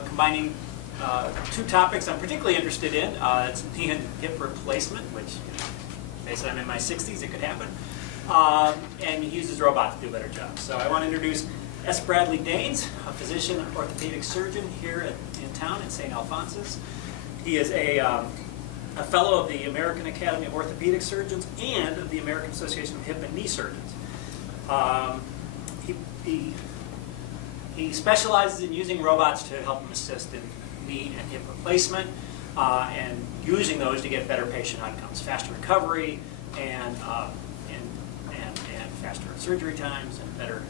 combining two topics I'm particularly interested in. It's knee and hip replacement, which, based on I'm in my 60s, it could happen. And he uses robots to do a better job. So I want to introduce S. Bradley Daines, a physician, orthopedic surgeon here in town in St. Alphonsus. He is a fellow of the American Academy of Orthopaedic Surgeons and of the American Association of Hip and Knee Surgeons. He specializes in using robots to help him assist in knee and hip replacement and using those to get better patient outcomes, faster recovery, and faster surgery times, and better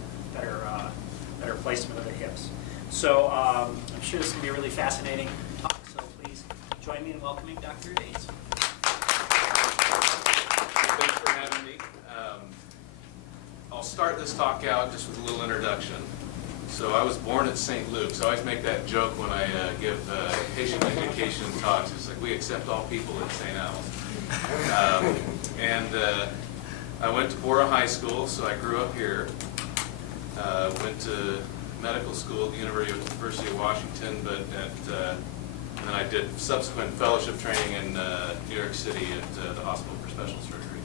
placement of the hips. So I'm sure this is going to be a really fascinating talk. So please join me in welcoming Dr. Daines. Thanks for having me. I'll start this talk out just with a little introduction. So I was born at St. Luke's. I always make that joke when I give patient education talks. It's like, we accept all people at St. Al's. I went to Bora High School, so I grew up here. Went to medical school at the University of Washington, and then I did subsequent fellowship training in New York City at the Hospital for Special Surgery.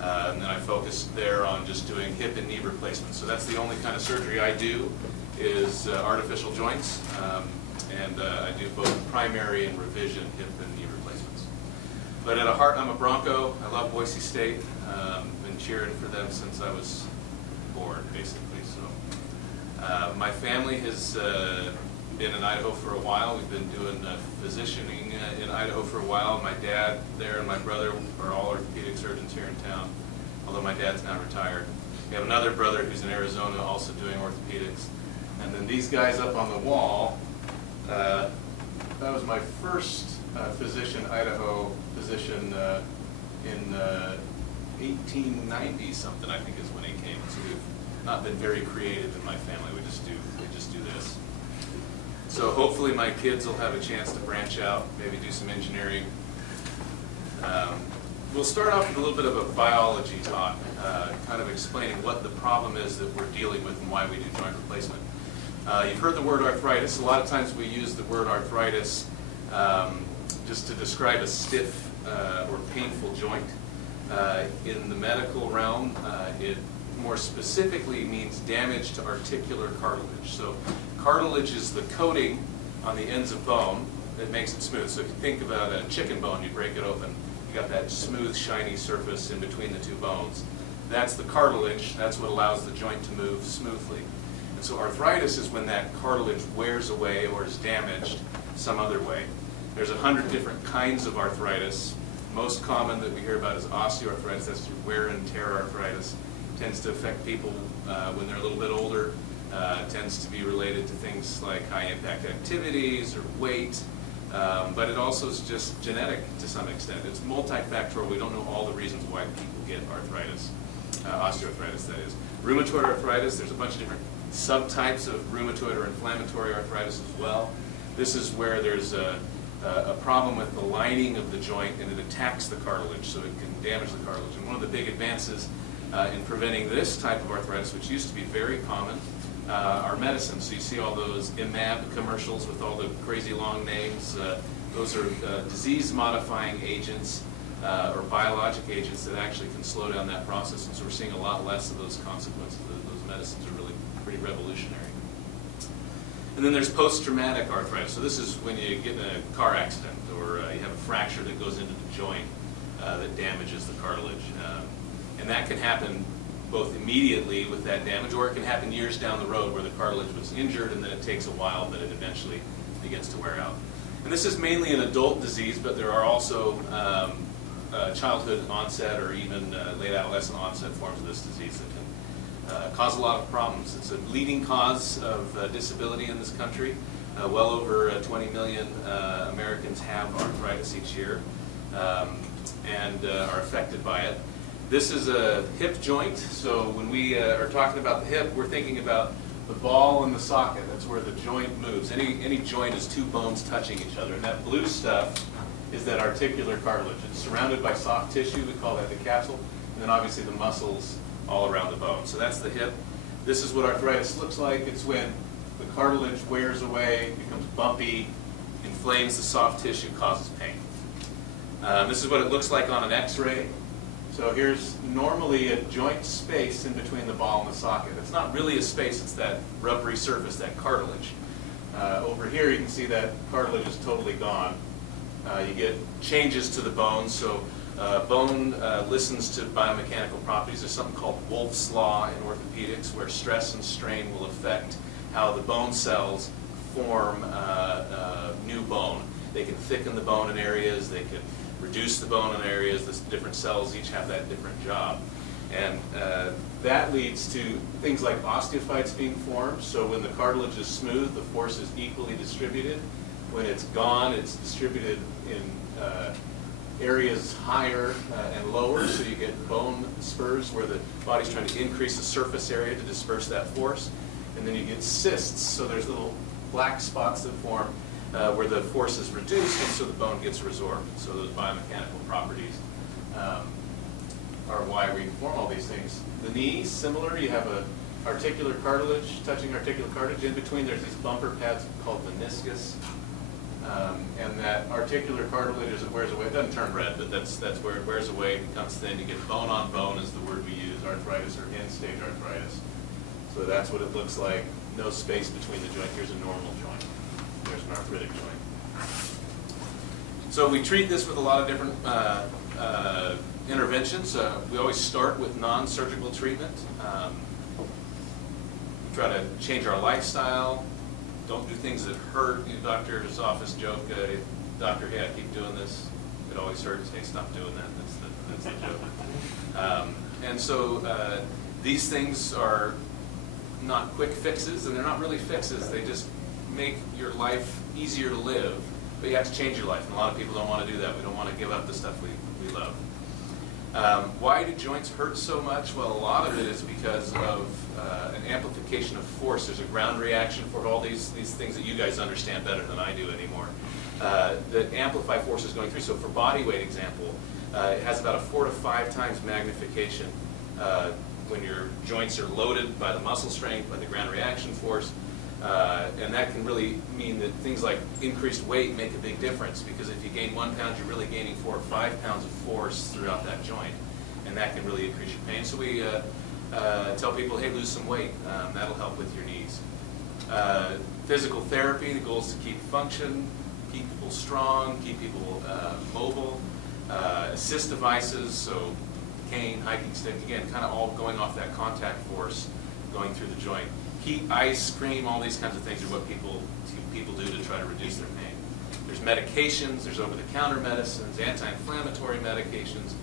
And then I focused there on just doing hip and knee replacements. So that's the only kind of surgery I do is artificial joints, and I do both primary and revision hip and knee replacements. But at heart, I'm a Bronco. I love Boise State. Been cheering for them since I was born, basically. So my family has been in Idaho for a while. We've been doing physicianing in Idaho for a while. My dad there and my brother are all orthopedic surgeons here in town, although my dad's now retired. We have another brother who's in Arizona also doing orthopedics. And then these guys up on the wall, that was my first physician, Idaho physician in 1890 something, I think is when he came. So we've not been very creative in my family. We just do this. So hopefully my kids will have a chance to branch out, maybe do some engineering. We'll start off with a little bit of a biology talk, kind of explaining what the problem is that we're dealing with and why we do joint replacement. You've heard the word arthritis. A lot of times we use the word arthritis just to describe a stiff or painful joint. In the medical realm, it more specifically means damage to articular cartilage. So cartilage is the coating on the ends of bone that makes it smooth. So if you think about a chicken bone, you break it open, you got that smooth, shiny surface in between the two bones. That's the cartilage. That's what allows the joint to move smoothly. And so arthritis is when that cartilage wears away or is damaged some other way. There's 100 different kinds of arthritis. Most common that we hear about is osteoarthritis. That's through wear and tear arthritis. Tends to affect people when they're a little bit older. Tends to be related to things like high impact activities or weight. But it also is just genetic to some extent. It's multifactorial. We don't know all the reasons why people get arthritis, osteoarthritis that is. Rheumatoid arthritis, there's a bunch of different subtypes of rheumatoid or inflammatory arthritis as well. This is where there's a problem with the lining of the joint and it attacks the cartilage, so it can damage the cartilage. And one of the big advances in preventing this type of arthritis, which used to be very common, are medicines. So you see all those IMAB commercials with all the crazy long names. Those are disease-modifying agents or biologic agents that actually can slow down that process. And so we're seeing a lot less of those consequences. Those medicines are really pretty revolutionary. And then there's post-traumatic arthritis. So this is when you get in a car accident or you have a fracture that goes into the joint that damages the cartilage. And that can happen both immediately with that damage, or it can happen years down the road where the cartilage was injured and then it takes a while, but it eventually begins to wear out. And this is mainly an adult disease, but there are also childhood onset or even late adolescent onset forms of this disease that can cause a lot of problems. It's a leading cause of disability in this country. Well over 20 million Americans have arthritis each year and are affected by it. This is a hip joint, so when we are talking about the hip, we're thinking about the ball and the socket. That's where the joint moves. Any joint is two bones touching each other, and that blue stuff is that articular cartilage. It's surrounded by soft tissue, we call that the capsule, and then obviously the muscles all around the bone. So that's the hip. This is what arthritis looks like. It's when the cartilage wears away, becomes bumpy, inflames the soft tissue, causes pain. This is what it looks like on an x-ray. So here's normally a joint space in between the ball and the socket. It's not really a space, it's that rubbery surface, that cartilage. Over here you can see that cartilage is totally gone. You get changes to the bone, so bone listens to biomechanical properties. There's something called Wolff's Law in orthopedics, where stress and strain will affect how the bone cells form new bone. They can thicken the bone in areas, they can reduce the bone in areas. The different cells each have that different job. And that leads to things like osteophytes being formed. So when the cartilage is smooth, the force is equally distributed. When it's gone, it's distributed in areas higher and lower, so you get bone spurs where the body's trying to increase the surface area to disperse that force. And then you get cysts, so there's little black spots that form where the force is reduced, and so the bone gets resorbed. So those biomechanical properties are why we form all these things. The knee, similar, you have a articular cartilage, touching articular cartilage. In between there's these bumper pads called meniscus. And that articular cartilage, as it wears away, it doesn't turn red, but that's where it wears away, it becomes thin. You get bone on bone is the word we use, arthritis or end-stage arthritis. So that's what it looks like. No space between the joint. Here's a normal joint. There's an arthritic joint. So we treat this with a lot of different interventions. We always start with non-surgical treatment. We try to change our lifestyle. Don't do things that hurt. The doctor's office joke, doctor, hey, I keep doing this. It always hurts. Hey, stop doing that. That's the joke. And so these things are not quick fixes, and they're not really fixes. They just make your life easier to live, but you have to change your life, and a lot of people don't want to do that. We don't want to give up the stuff we love. Why do joints hurt so much? Well, a lot of it is because of an amplification of force. There's a ground reaction for all these things that you guys understand better than I do anymore, that amplify forces going through. So for body weight example, it has about a 4 to 5 times magnification when your joints are loaded by the muscle strength, by the ground reaction force. And that can really mean that things like increased weight make a big difference, because if you gain 1 pound, you're really gaining 4 or 5 pounds of force throughout that joint, and that can really increase your pain. So we tell people, hey, lose some weight. That'll help with your knees. Physical therapy, the goal is to keep function, keep people strong, keep people mobile. Assist devices, so cane, hiking stick, again, kind of all going off that contact force going through the joint. Heat, ice, cream, all these kinds of things are what people do to try to reduce their pain. There's medications, there's over-the-counter medicines, anti-inflammatory medications.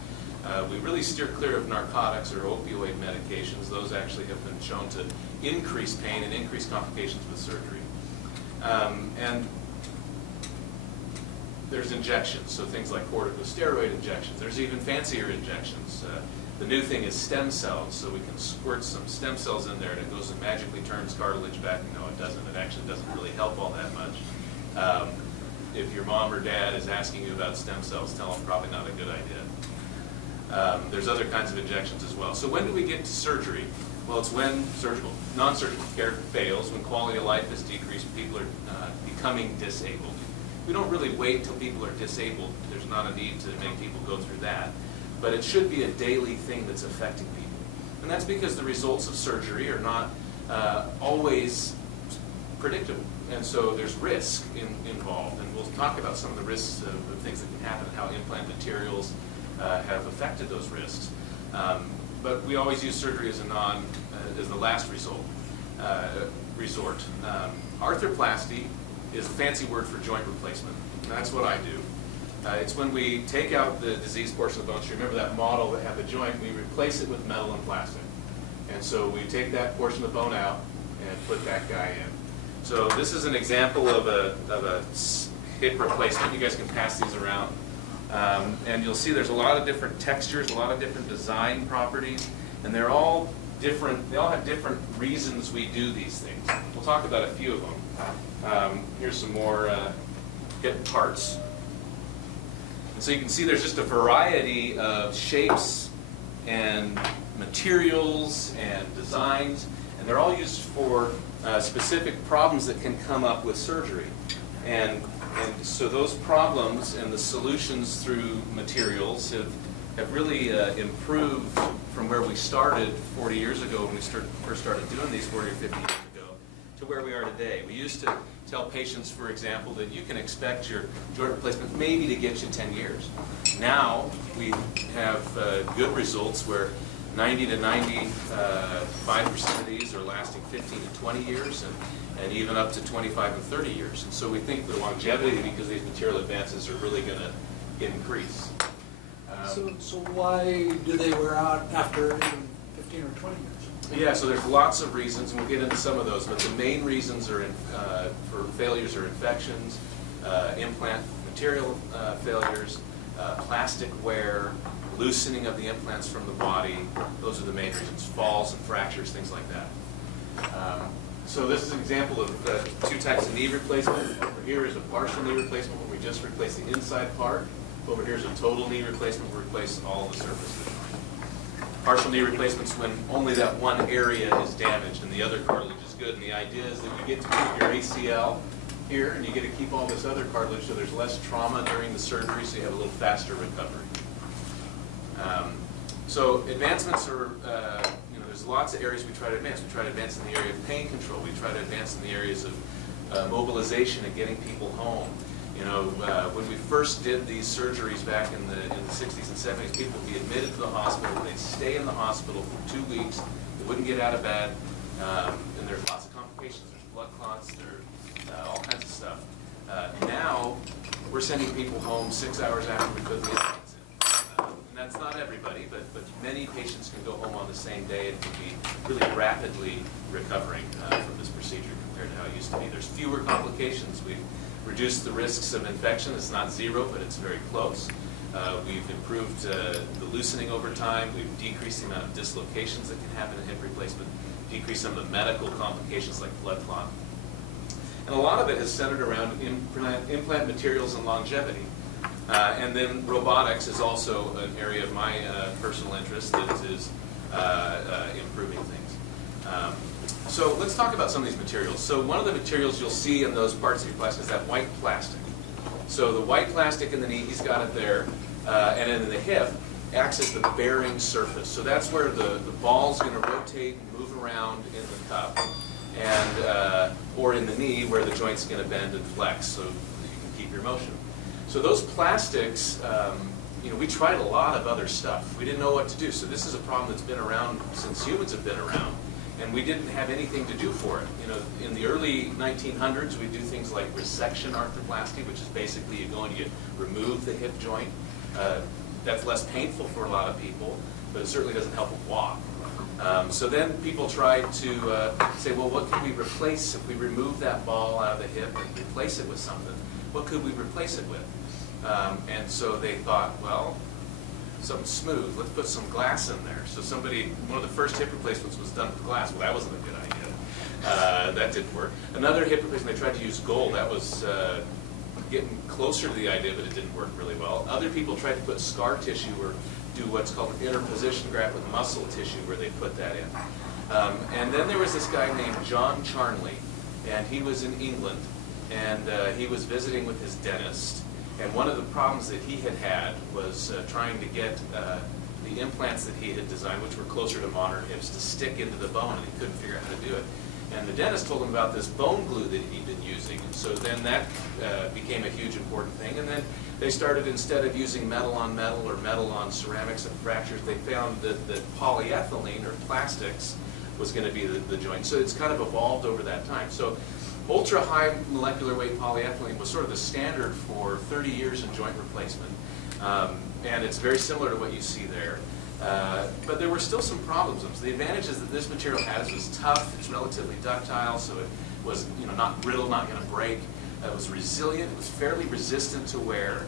We really steer clear of narcotics or opioid medications. Those actually have been shown to increase pain and increase complications with surgery. And there's injections, so things like corticosteroid injections. There's even fancier injections. The new thing is stem cells, so we can squirt some stem cells in there and it goes and magically turns cartilage back. No, it doesn't. It actually doesn't really help all that much. If your mom or dad is asking you about stem cells, tell them probably not a good idea. There's other kinds of injections as well. So when do we get to surgery? Well, it's when non-surgical care fails, when quality of life is decreased, people are becoming disabled. We don't really wait till people are disabled. There's not a need to make people go through that. But it should be a daily thing that's affecting people. And that's because the results of surgery are not always predictable. And so there's risk involved. And we'll talk about some of the risks of things that can happen and how implant materials have affected those risks. But we always use surgery as the last resort. Arthroplasty is a fancy word for joint replacement. And that's what I do. It's when we take out the diseased portion of the bone. So remember that model that had the joint, we replace it with metal and plastic. And so we take that portion of the bone out and put that guy in. So this is an example of a hip replacement. You guys can pass these around. And you'll see there's a lot of different textures, a lot of different design properties, and they're all different. They all have different reasons we do these things. We'll talk about a few of them. Here's some more hip parts. And so you can see there's just a variety of shapes and materials and designs, And they're all used for specific problems that can come up with surgery. And so those problems and the solutions through materials have really improved from where we started 40 years ago when we first started doing these 40 or 50 years ago to where we are today. We used to tell patients, for example, that you can expect your joint replacement maybe to get you 10 years. Now we have good results where 90 to 95% of these are lasting 15 to 20 years and even up to 25 and 30 years. And so we think the longevity, because these material advances, are really going to increase. So why do they wear out after even 15 or 20 years? Yeah, so there's lots of reasons, and we'll get into some of those, but the main reasons are for failures are infections, implant material failures, plastic wear, loosening of the implants from the body. Those are the main reasons. Falls and fractures, things like that. So this is an example of two types of knee replacement. Over here is a partial knee replacement where we just replace the inside part. Over here is a total knee replacement where we replace all the surface of the joint. Partial knee replacements when only that one area is damaged and the other cartilage is good. And the idea is that you get to keep your ACL here and you get to keep all this other cartilage so there's less trauma during the surgery, so you have a little faster recovery. So advancements are, there's lots of areas we try to advance. We try to advance in the area of pain control. We try to advance in the areas of mobilization and getting people home. When we first did these surgeries back in the 60s and 70s, people would be admitted to the hospital. They'd stay in the hospital for 2 weeks. They wouldn't get out of bed. And there's lots of complications. There's blood clots. There's all kinds of stuff. Now, we're sending people home 6 hours after we put the implants in. And that's not everybody, but many patients can go home on the same day and can be really rapidly recovering from this procedure compared to how it used to be. There's fewer complications. We've reduced the risks of infection. It's not zero, but it's very close. We've improved the loosening over time. We've decreased the amount of dislocations that can happen in hip replacement, decreased some of the medical complications like blood clot. And a lot of it is centered around implant materials and longevity. And then robotics is also an area of my personal interest that is improving things. So let's talk about some of these materials. So one of the materials you'll see in those parts of your plastic is that white plastic. So the white plastic in the knee, he's got it there, and in the hip acts as the bearing surface. So that's where the ball's going to rotate and move around in the cup, and or in the knee where the joint's going to bend and flex so that you can keep your motion. So those plastics, we tried a lot of other stuff. We didn't know what to do. So this is a problem that's been around since humans have been around. And we didn't have anything to do for it. In the early 1900s, we do things like resection arthroplasty, which is basically you go and you remove the hip joint. That's less painful for a lot of people, but it certainly doesn't help them walk. So then people tried to say, well, what can we replace if we remove that ball out of the hip and replace it with something? What could we replace it with? And so they thought, well, something smooth. Let's put some glass in there. So one of the first hip replacements was done with glass. Well, that wasn't a good idea. That didn't work. Another hip replacement, they tried to use gold. That was getting closer to the idea, but it didn't work really well. Other people tried to put scar tissue or do what's called an interposition graft with muscle tissue where they put that in. And then there was this guy named John Charnley, and he was in England, and he was visiting with his dentist. And one of the problems that he had was trying to get the implants that he had designed, which were closer to modern hips, to stick into the bone, and he couldn't figure out how to do it. And the dentist told him about this bone glue that he'd been using. And so then that became a huge important thing. And then they started, instead of using metal on metal or metal on ceramics and fractures, they found that polyethylene or plastics was going to be the joint. So it's kind of evolved over that time. So ultra-high molecular weight polyethylene was sort of the standard for 30 years in joint replacement. And it's very similar to what you see there. But there were still some problems. The advantages that this material has was tough, it's relatively ductile, so it was not brittle, not going to break. It was resilient, it was fairly resistant to wear.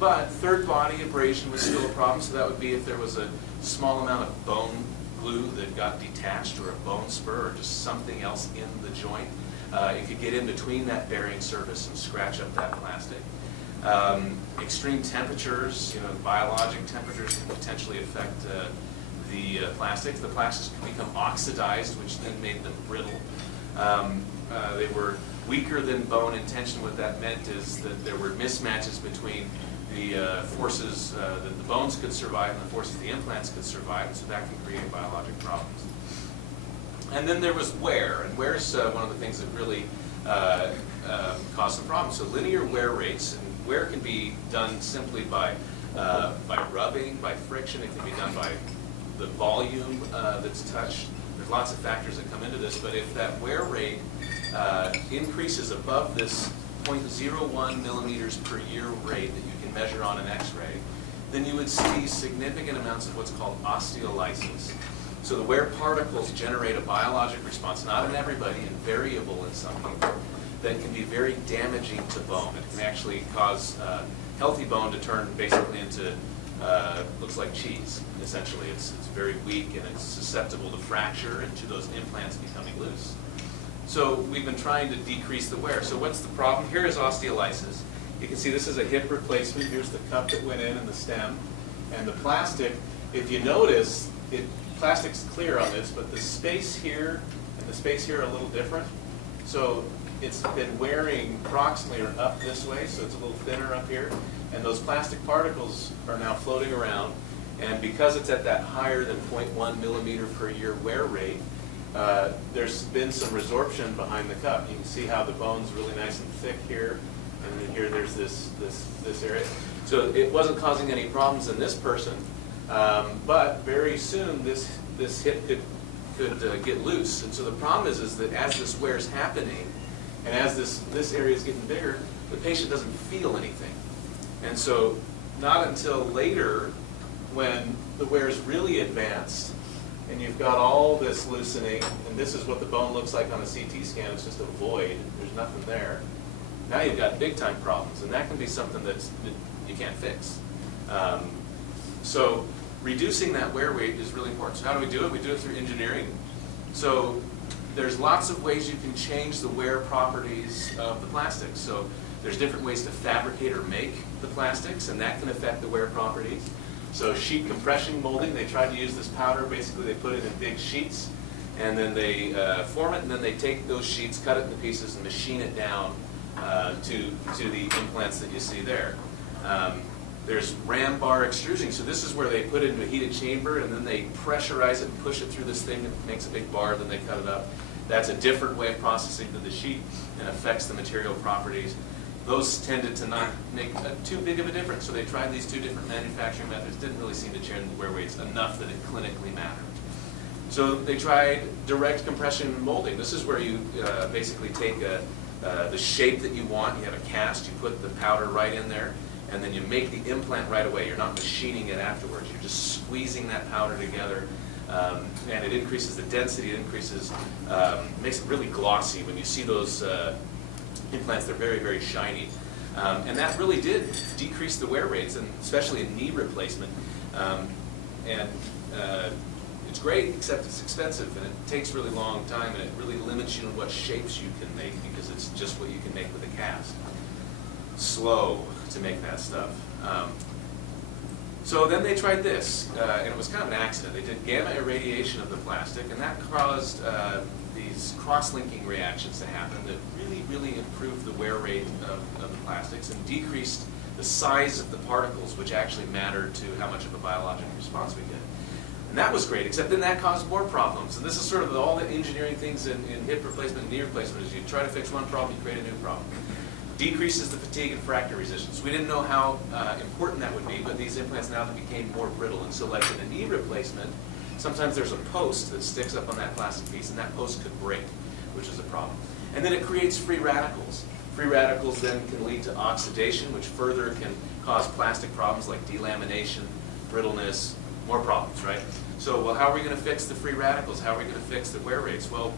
But third body abrasion was still a problem, so that would be if there was a small amount of bone glue that got detached or a bone spur or just something else in the joint. It could get in between that bearing surface and scratch up that plastic. Extreme temperatures, biologic temperatures can potentially affect the plastics. The plastics could become oxidized, which then made them brittle. They were weaker than bone in tension. What that meant is that there were mismatches between the forces that the bones could survive and the forces the implants could survive, so that can create biologic problems. And then there was wear, and wear is one of the things that really cause some problems. So linear wear rates, and wear can be done simply by rubbing, by friction. It can be done by the volume that's touched. There's lots of factors that come into this, but if that wear rate increases above this 0.01 millimeters per year rate that you can measure on an x-ray, then you would see significant amounts of what's called osteolysis. So the wear particles generate a biologic response, not in everybody, and variable in some people, that can be very damaging to bone. It can actually cause healthy bone to turn basically into, looks like cheese, essentially. It's very weak and it's susceptible to fracture and to those implants becoming loose. So we've been trying to decrease the wear. So what's the problem? Here is osteolysis. You can see this is a hip replacement. Here's the cup that went in and the stem. And the plastic, if you notice, plastic's clear on this, but the space here and the space here are a little different. So it's been wearing proximally or up this way, so it's a little thinner up here. And those plastic particles are now floating around. And because it's at that higher than 0.1 millimeter per year wear rate, there's been some resorption behind the cup. You can see how the bone's really nice and thick here, and then here there's this area. So it wasn't causing any problems in this person, but very soon this hip could get loose. And so the problem is that as this wear is happening, and as this area is getting bigger, the patient doesn't feel anything. And so not until later, when the wear is really advanced, and you've got all this loosening, and this is what the bone looks like on a CT scan. It's just a void. There's nothing there. Now you've got big time problems, and that can be something that you can't fix. So reducing that wear rate is really important. So how do we do it? We do it through engineering. So there's lots of ways you can change the wear properties of the plastics. So there's different ways to fabricate or make the plastics, and that can affect the wear properties. So sheet compression molding, they tried to use this powder. Basically, they put it in big sheets, and then they form it, and then they take those sheets, cut it into pieces, and machine it down to the implants that you see there. There's ram bar extrusion. So this is where they put it into a heated chamber, and then they pressurize it and push it through this thing. It makes a big bar, then they cut it up. That's a different way of processing than the sheet and affects the material properties. Those tended to not make too big of a difference. So they tried these two different manufacturing methods, didn't really seem to change the wear rates enough that it clinically mattered. So they tried direct compression molding. This is where you basically take the shape that you want. You have a cast, you put the powder right in there, and then you make the implant right away. You're not machining it afterwards. You're just squeezing that powder together, and it increases the density. It increases, makes it really glossy. When you see those implants, they're very, very shiny. And that really did decrease the wear rates, and especially in knee replacement. It's great, except it's expensive, and it takes really long time, and it really limits you on what shapes you can make, because it's just what you can make with a cast. Slow to make that stuff. So then they tried this, and it was kind of an accident. They did gamma irradiation of the plastic, and that caused these cross-linking reactions to happen that really, really improved the wear rate of the plastics and decreased the size of the particles, which actually mattered to how much of a biologic response we get. And that was great, except then that caused more problems. And this is sort of all the engineering things in hip replacement and knee replacement is you try to fix one problem, you create a new problem. Decreases the fatigue and fracture resistance. We didn't know how important that would be, but these implants now became more brittle. And so like in a knee replacement, sometimes there's a post that sticks up on that plastic piece, and that post could break, which is a problem. And then it creates free radicals. Free radicals then can lead to oxidation, which further can cause plastic problems like delamination, brittleness, more problems, right? So, well, how are we going to fix the free radicals? How are we going to fix the wear rates? Well,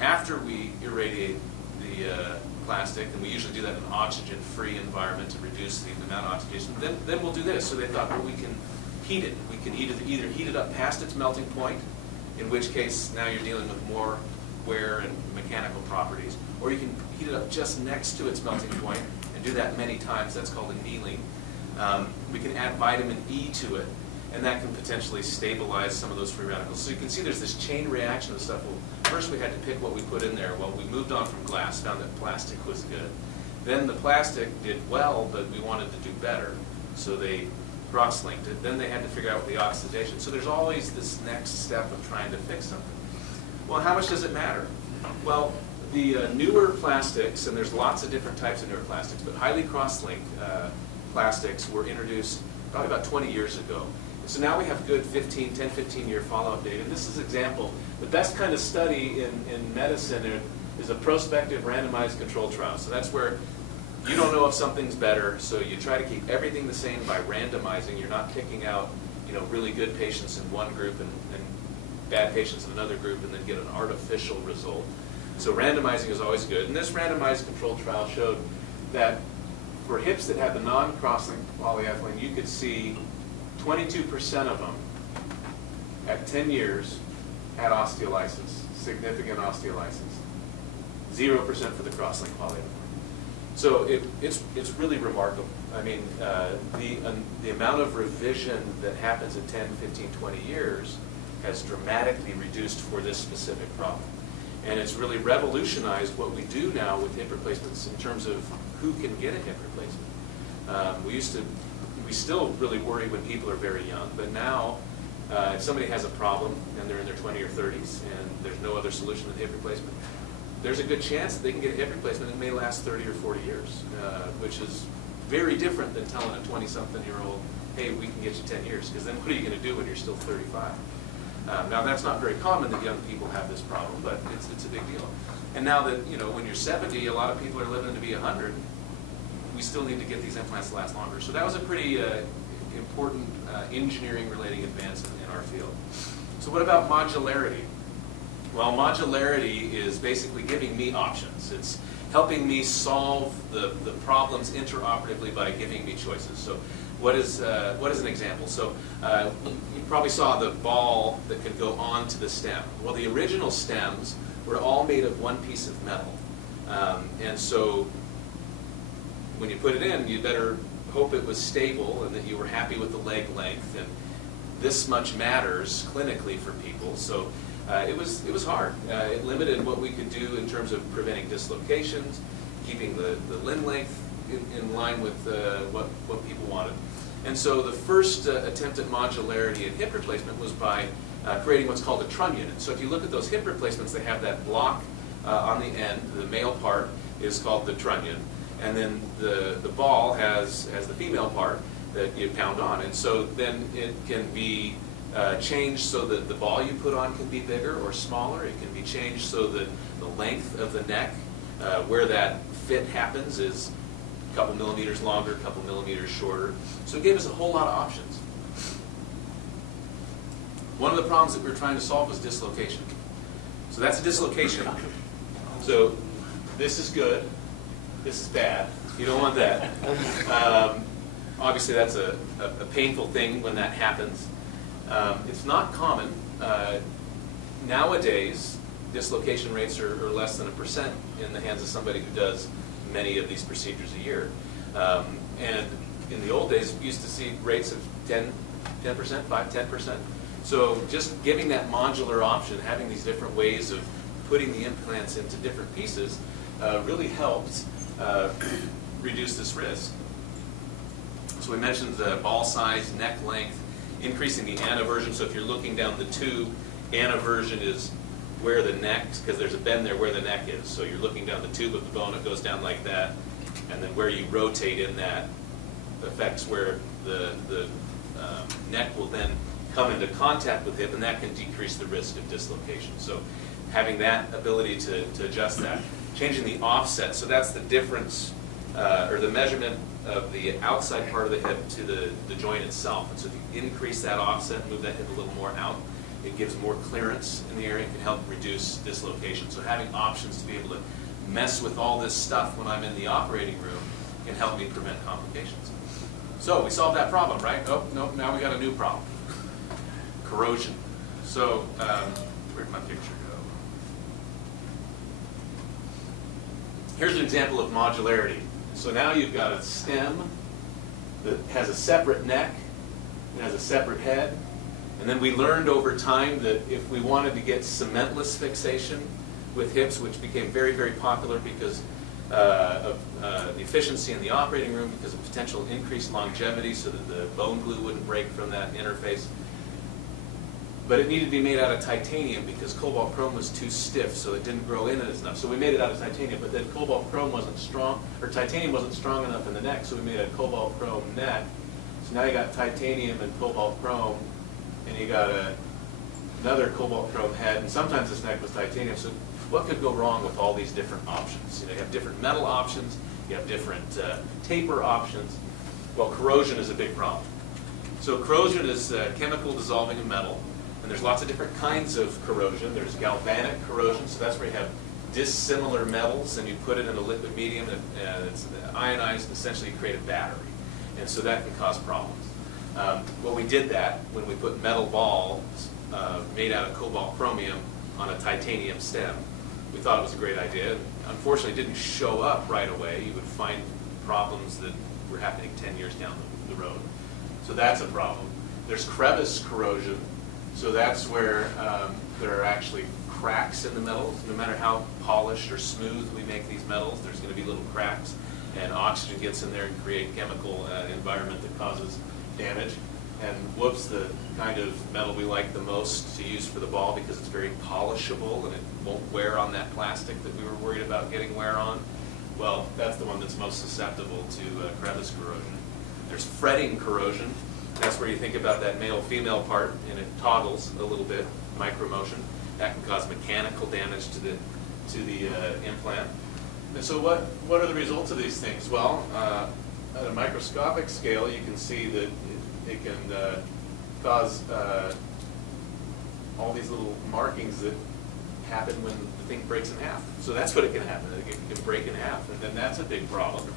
after we irradiate the plastic, and we usually do that in an oxygen-free environment to reduce the amount of oxidation, then we'll do this. So they thought, well, we can heat it. We can either heat it up past its melting point, in which case now you're dealing with more wear and mechanical properties, or you can heat it up just next to its melting point and do that many times. That's called annealing. We can add vitamin E to it, and that can potentially stabilize some of those free radicals. So you can see there's this chain reaction of stuff. Well, first we had to pick what we put in there. Well, we moved on from glass, found that plastic was good. Then the plastic did well, but we wanted to do better, so they cross-linked it. Then they had to figure out the oxidation. So there's always this next step of trying to fix something. Well, how much does it matter? Well, the newer plastics, and there's lots of different types of newer plastics, but highly cross-linked plastics were introduced probably about 20 years ago. So now we have good 10, 15-year follow-up data. And this is an example. The best kind of study in medicine is a prospective randomized control trial. So that's where you don't know if something's better, so you try to keep everything the same by randomizing. You're not picking out, really good patients in one group and bad patients in another group and then get an artificial result. So randomizing is always good. And this randomized control trial showed that for hips that had the non-cross-linked polyethylene, you could see 22% of them at 10 years had osteolysis, significant osteolysis. 0% for the cross-linked polyethylene. So it's really remarkable. I mean, the amount of revision that happens in 10, 15, 20 years has dramatically reduced for this specific problem. And it's really revolutionized what we do now with hip replacements in terms of who can get a hip replacement. We still really worry when people are very young, but now if somebody has a problem and they're in their 20s or 30s and there's no other solution than hip replacement, there's a good chance that they can get a hip replacement and it may last 30 or 40 years, which is very different than telling a 20-something-year-old, hey, we can get you 10 years, because then what are you going to do when you're still 35? Now, that's not very common that young people have this problem, but it's a big deal. And now that, when you're 70, a lot of people are living to be 100, we still need to get these implants to last longer. So that was a pretty important engineering-related advance in our field. So what about modularity? Well, modularity is basically giving me options. It's helping me solve the problems interoperatively by giving me choices. So what is an example? So you probably saw the ball that could go onto the stem. Well, the original stems were all made of one piece of metal. And so when you put it in, you better hope it was stable and that you were happy with the leg length. And this much matters clinically for people. So it was hard. It limited what we could do in terms of preventing dislocations, keeping the limb length in line with what people wanted. And so the first attempt at modularity in hip replacement was by creating what's called a trunnion. So if you look at those hip replacements, they have that block on the end. The male part is called the trunnion. And then the ball has the female part that you pound on. And so then it can be changed so that the ball you put on can be bigger or smaller. It can be changed so that the length of the neck, where that fit happens, is a couple millimeters longer, a couple millimeters shorter. So it gave us a whole lot of options. One of the problems that we were trying to solve was dislocation. So that's a dislocation. So this is good. This is bad. You don't want that. Obviously, that's a painful thing when that happens. It's not common. Nowadays, dislocation rates are less than 1% in the hands of somebody who does many of these procedures a year. And in the old days, we used to see rates of 10%, 5-10%. So just giving that modular option, having these different ways of putting the implants into different pieces, really helped reduce this risk. So we mentioned the ball size, neck length, increasing the anaversion. So if you're looking down the tube, anaversion is where the neck, because there's a bend there where the neck is. So you're looking down the tube of the bone, it goes down like that, and then where you rotate in that affects where the neck will then come into contact with the hip, and that can decrease the risk of dislocation. So having that ability to adjust that. Changing the offset, so that's the difference, or the measurement of the outside part of the hip to the joint itself. And so if you increase that offset, move that hip a little more out, it gives more clearance in the area and can help reduce dislocation. So having options to be able to mess with all this stuff when I'm in the operating room can help me prevent complications. So we solved that problem, right? Oh, no, now we got a new problem. Corrosion. So where'd my picture go? Here's an example of modularity. So now you've got a stem that has a separate neck It has a separate head. And then we learned over time that if we wanted to get cementless fixation with hips, which became very, very popular because of the efficiency in the operating room, because of potential increased longevity so that the bone glue wouldn't break from that interface. But it needed to be made out of titanium because cobalt chrome was too stiff, so it didn't grow in it enough. So we made it out of titanium, but then cobalt chrome wasn't strong, or titanium wasn't strong enough in the neck, so we made a cobalt chrome neck. So now you got titanium and cobalt chrome, and you got another cobalt chrome head, and sometimes this neck was titanium. So what could go wrong with all these different options? You know, you have different metal options, you have different taper options. Well, corrosion is a big problem. So corrosion is chemical dissolving of metal, and there's lots of different kinds of corrosion. There's galvanic corrosion, so that's where you have dissimilar metals, and you put it in a liquid medium, and it's ionized, and essentially you create a battery. And so that can cause problems. Well, we did that when we put metal balls made out of cobalt chromium on a titanium stem. We thought it was a great idea. Unfortunately, it didn't show up right away. You would find problems that were happening 10 years down the road. So that's a problem. There's crevice corrosion. So that's where there are actually cracks in the metals. No matter how polished or smooth we make these metals, there's going to be little cracks, and oxygen gets in there and create chemical environment that causes damage. And whoops, the kind of metal we like the most to use for the ball because it's very polishable and it won't wear on that plastic that we were worried about getting wear on. Well, that's the one that's most susceptible to crevice corrosion. There's fretting corrosion. That's where you think about that male-female part, and it toggles a little bit, micromotion. That can cause mechanical damage to the implant. And so what are the results of these things? Well, at a microscopic scale, you can see that it can cause all these little markings that happen when the thing breaks in half. So that's what it can happen. It can break in half, and then that's a big problem.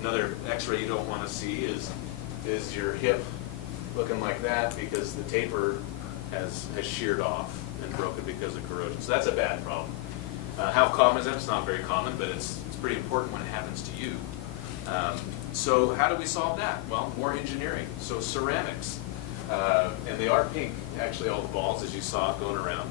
Another x-ray you don't want to see is your hip looking like that because the taper has sheared off and broken because of corrosion. So that's a bad problem. How common is that? It's not very common, but it's pretty important when it happens to you. So how do we solve that? Well, more engineering. So ceramics, and they are pink, actually, all the balls, as you saw going around.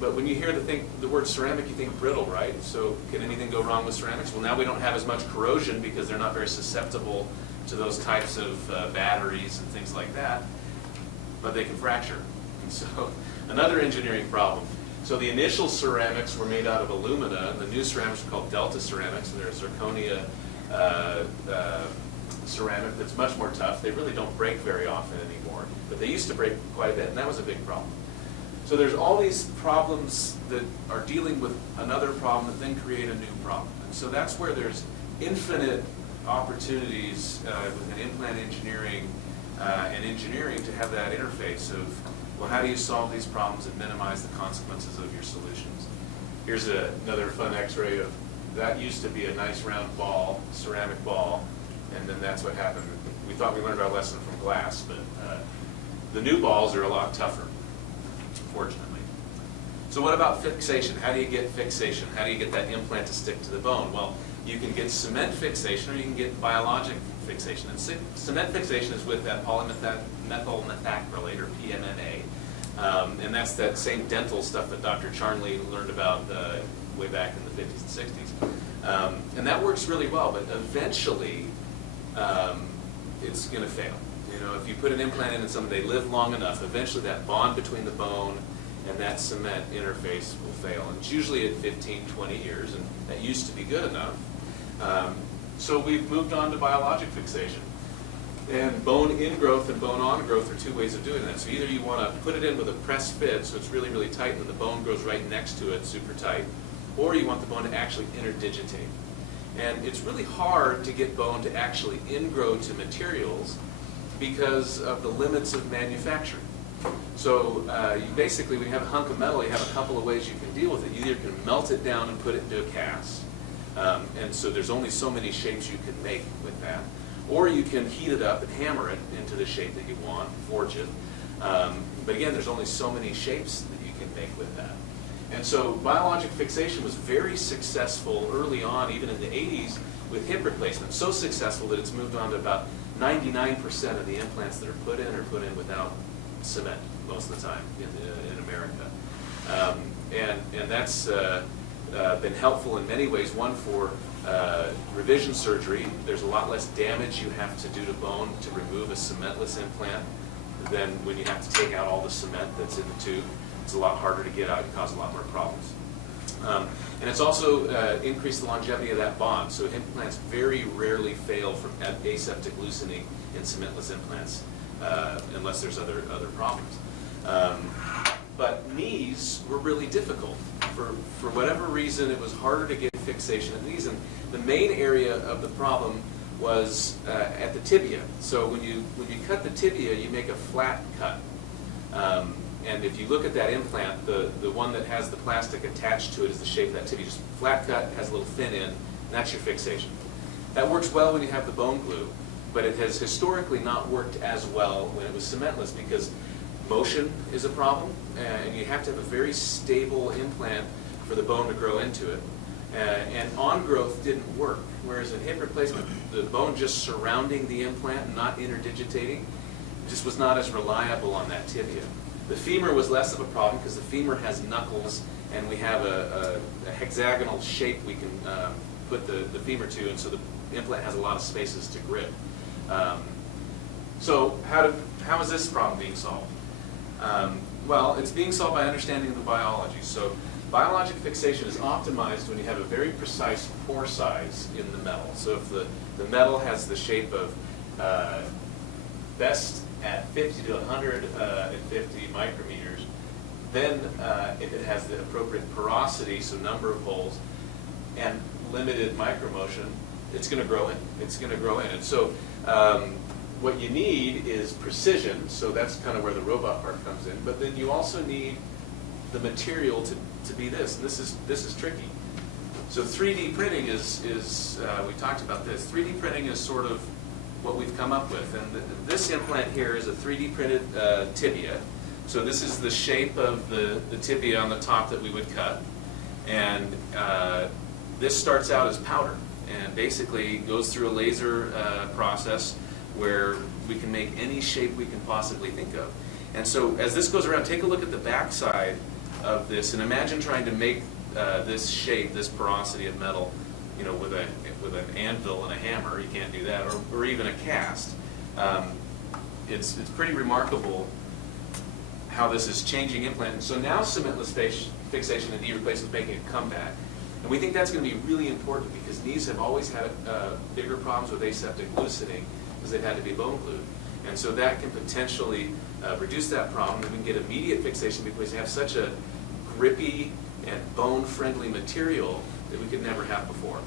But when you hear the word ceramic, you think brittle, right? So can anything go wrong with ceramics? Well, now we don't have as much corrosion because they're not very susceptible to those types of batteries and things like that, but they can fracture. And so another engineering problem. So the initial ceramics were made out of alumina, and the new ceramics are called delta ceramics, and they're a zirconia ceramic that's much more tough. They really don't break very often anymore, but they used to break quite a bit, and that was a big problem. So there's all these problems that are dealing with another problem that then create a new problem. And so that's where there's infinite opportunities with an implant engineering and engineering to have that interface of, well, how do you solve these problems and minimize the consequences of your solutions? Here's another fun x-ray of, that used to be a nice round ball, ceramic ball, and then that's what happened. We thought we learned our lesson from glass, but the new balls are a lot tougher, fortunately. So what about fixation? How do you get fixation? How do you get that implant to stick to the bone? Well, you can get cement fixation or you can get biologic fixation. And cement fixation is with that polymethyl methacrylate, or PMMA. And that's that same dental stuff that Dr. Charnley learned about way back in the 50s and 60s. And that works really well, but eventually it's going to fail. You know, if you put an implant in and they live long enough, eventually that bond between the bone and that cement interface will fail. And it's usually at 15, 20 years, and that used to be good enough. So we've moved on to biologic fixation. And bone ingrowth and bone on growth are two ways of doing that. So either you want to put it in with a press fit, so it's really, really tight, and the bone grows right next to it, super tight, or you want the bone to actually interdigitate. And it's really hard to get bone to actually ingrow to materials because of the limits of manufacturing. So you basically, when you have a hunk of metal, you have a couple of ways you can deal with it. You either can melt it down and put it into a cast, and so there's only so many shapes you can make with that. Or you can heat it up and hammer it into the shape that you want, forge it. But again, there's only so many shapes that you can make with that. And so biologic fixation was very successful early on, even in the 80s, with hip replacement. So successful that it's moved on to about 99% of the implants that are put in without cement most of the time in America. And that's been helpful in many ways. One, for revision surgery, there's a lot less damage you have to do to bone to remove a cementless implant than when you have to take out all the cement that's in the tube. It's a lot harder to get out and cause a lot more problems. And it's also increased the longevity of that bond. So implants very rarely fail from aseptic loosening in cementless implants, unless there's other problems. But knees were really difficult. For whatever reason, it was harder to get fixation in knees. And the main area of the problem was at the tibia. So when you cut the tibia, you make a flat cut. And if you look at that implant, the one that has the plastic attached to it is the shape of that tibia. Just flat cut, has a little thin end, and that's your fixation. That works well when you have the bone glue, but it has historically not worked as well when it was cementless because motion is a problem, and you have to have a very stable implant for the bone to grow into it. And on-growth didn't work, whereas in hip replacement, the bone just surrounding the implant and not interdigitating just was not as reliable on that tibia. The femur was less of a problem because the femur has knuckles, and we have a hexagonal shape we can put the femur to, and so the implant has a lot of spaces to grip. So how is this problem being solved? Well, it's being solved by understanding the biology. So biologic fixation is optimized when you have a very precise pore size in the metal. So if the metal has the shape of best at 50 to 150 micrometers, then if it has the appropriate porosity, so number of holes, and limited micromotion, it's going to grow in. It's going to grow in. And so what you need is precision, so that's kind of where the robot part comes in, but then you also need the material to be this, and this is tricky. So 3D printing is we talked about this, 3D printing is sort of what we've come up with, and this implant here is a 3D printed tibia. So this is the shape of the tibia on the top that we would cut, and this starts out as powder, and basically goes through a laser process where we can make any shape we can possibly think of. And so as this goes around, take a look at the back side of this, and imagine trying to make this shape, this porosity of metal, you know, with an anvil and a hammer. You can't do that, or even a cast. It's pretty remarkable how this is changing implant. And so now cementless fixation and knee replacement is making a comeback. And we think that's going to be really important because knees have always had bigger problems with aseptic loosening because they've had to be bone glued. And so that can potentially reduce that problem, and we can get immediate fixation because we have such a grippy and bone-friendly material that we could never have before.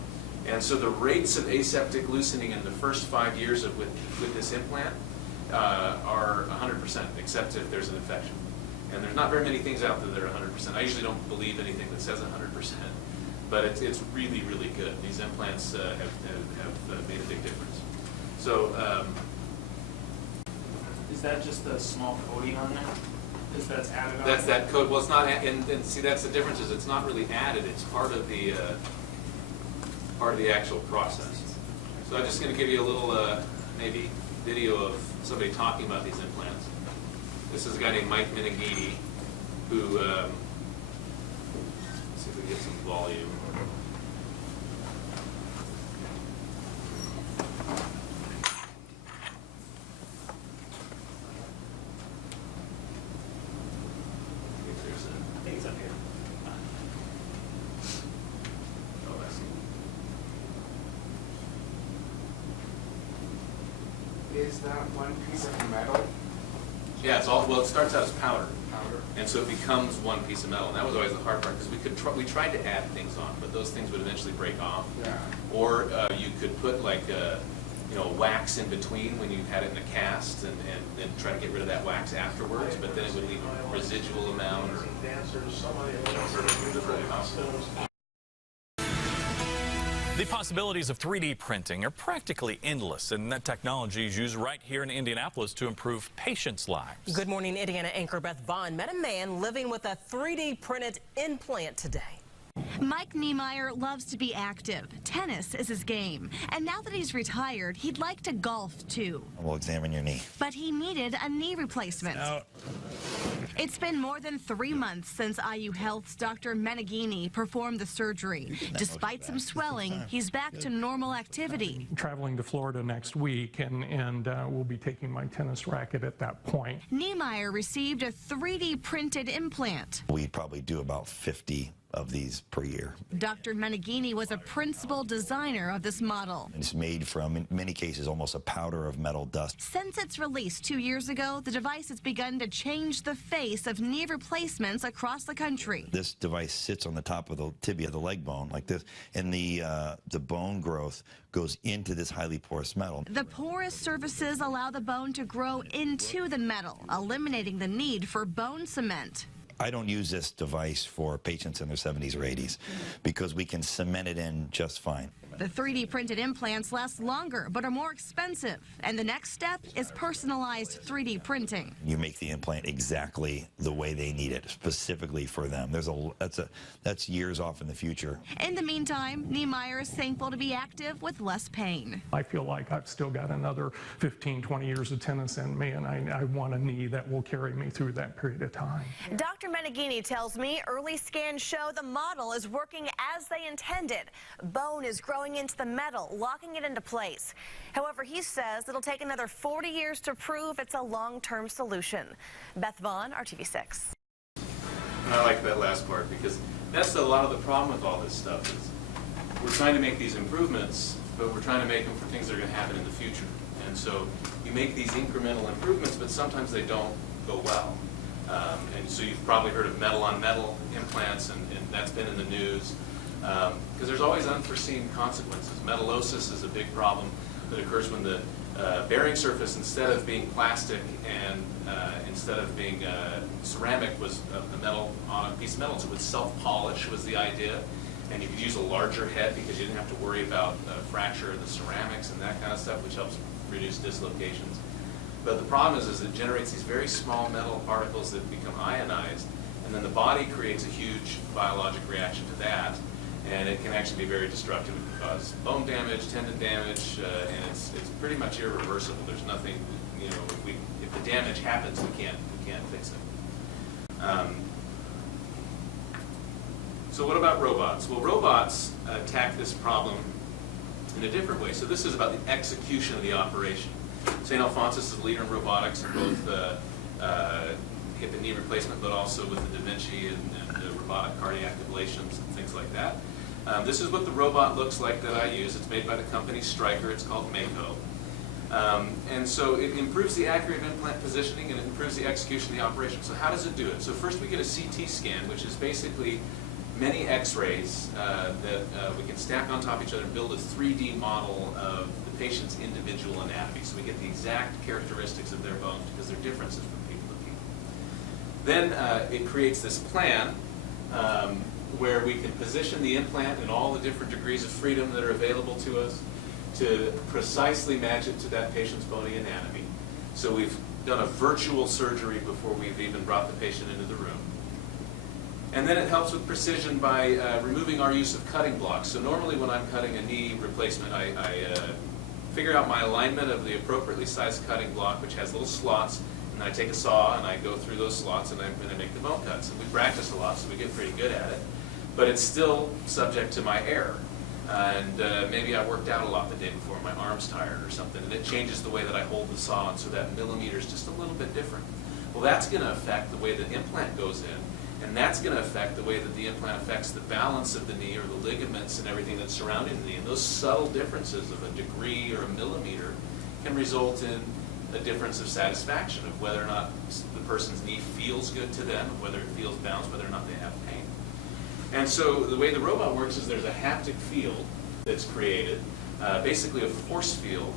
And so the rates of aseptic loosening in the first 5 years with this implant are 100%, except if there's an infection. And there's not very many things out there that are 100%. I usually don't believe anything that says 100%, but it's really, really good. These implants have made a big difference. So, is that just a small coating on there? Is that's added on? that's that code. Well, it's not, and see, that's the difference. Is it's not really added. It's part of the actual process. So I'm just going to give you a little maybe video of somebody talking about these implants. This is a guy named Mike Meneghetti, who let's see if we get some volume. I think it's up here. Oh, that's Is that one piece of metal? yeah. It's all well. It starts out as powder. Powder. And so it becomes one piece of metal, and that was always the hard part because we tried to add things on, but those things would eventually break off. Yeah. Or you could put like wax in between when you had it in a cast, and then try to get rid of that wax afterwards. But then it would leave a residual amount. Or The possibilities of 3D printing are practically endless, and that technology is used right here in Indianapolis to improve patients' lives. Good morning. Indiana anchor Beth Vaughn met a man living with a 3D printed implant today. Mike Niemeyer loves to be active. Tennis is his game. And now that he's retired, he'd like to golf too. We'll examine your knee. But he needed a knee replacement. It's been more than 3 months since IU Health's Dr. Meneghini performed the surgery. Despite some swelling, he's back to normal activity. Traveling to Florida next week, and we'll be taking my tennis racket at that point. Niemeyer received a 3D printed implant. We probably do about 50 of these per year. Dr. Meneghini was a principal designer of this model. It's made from, in many cases, almost a powder of metal dust. Since its release 2 years ago, the device has begun to change the face of knee replacements across the country. This device sits on the top of the tibia, the leg bone, like this, and the bone growth goes into this highly porous metal. The porous surfaces allow the bone to grow into the metal, eliminating the need for bone cement. I don't use this device for patients in their 70s or 80s because we can cement it in just fine. The 3D printed implants last longer but are more expensive, and the next step is personalized 3D printing. You make the implant exactly the way they need it, specifically for them. That's years off in the future. In the meantime, Niemeyer is thankful to be active with less pain. I feel like I've still got another 15, 20 years of tennis in me, and I want a knee that will carry me through that period of time. Dr. Meneghini tells me early scans show the model is working as they intended. Bone is growing into the metal, locking it into place. However, he says it'll take another 40 years to prove it's a long-term solution. Beth Vaughn, RTV6. And I like that last part because that's a lot of the problem with all this stuff is we're trying to make these improvements, but we're trying to make them for things that are going to happen in the future. And so you make these incremental improvements, but sometimes they don't go well. And so you've probably heard of metal-on-metal implants, and that's been in the news. Because there's always unforeseen consequences. Metallosis is a big problem that occurs when the bearing surface, instead of being plastic and instead of being ceramic, was a metal on a piece of metal. So it would self-polish was the idea, and you could use a larger head because you didn't have to worry about fracture of the ceramics and that kind of stuff, which helps reduce dislocations. But the problem is it generates these very small metal particles that become ionized, and then the body creates a huge biologic reaction to that. And it can actually be very destructive. It can cause bone damage, tendon damage, and it's pretty much irreversible. There's nothing, you know, if the damage happens, we can't fix it. So what about robots? Well, robots attack this problem in a different way. So this is about the execution of the operation. St. Alphonsus is a leader in robotics in both hip and knee replacement, but also with the Da Vinci and robotic cardiac ablations and things like that. This is what the robot looks like that I use. It's made by the company Stryker. It's called Mako. And so it improves the accurate implant positioning and it improves the execution of the operation. So how does it do it? So first we get a CT scan, which is basically many x-rays that we can stack on top of each other and build a 3D model of the patient's individual anatomy. So we get the exact characteristics of their bones because they're differences from people to people. Then it creates this plan where we can position the implant in all the different degrees of freedom that are available to us to precisely match it to that patient's bony anatomy. So we've done a virtual surgery before we've even brought the patient into the room. And then it helps with precision by removing our use of cutting blocks. So normally when I'm cutting a knee replacement, I figure out my alignment of the appropriately sized cutting block, which has little slots, and I take a saw and I go through those slots and I make the bone cuts. And we practice a lot, so we get pretty good at it. But it's still subject to my error. And maybe I worked out a lot the day before, my arm's tired or something, and it changes the way that I hold the saw, and so that millimeter is just a little bit different. Well, that's going to affect the way the implant goes in, and that's going to affect the way that the implant affects the balance of the knee or the ligaments and everything that's surrounding the knee. And those subtle differences of a degree or a millimeter can result in a difference of satisfaction of whether or not the person's knee feels good to them, whether it feels balanced, whether or not they have pain. And so the way the robot works is there's a haptic field that's created, basically a force field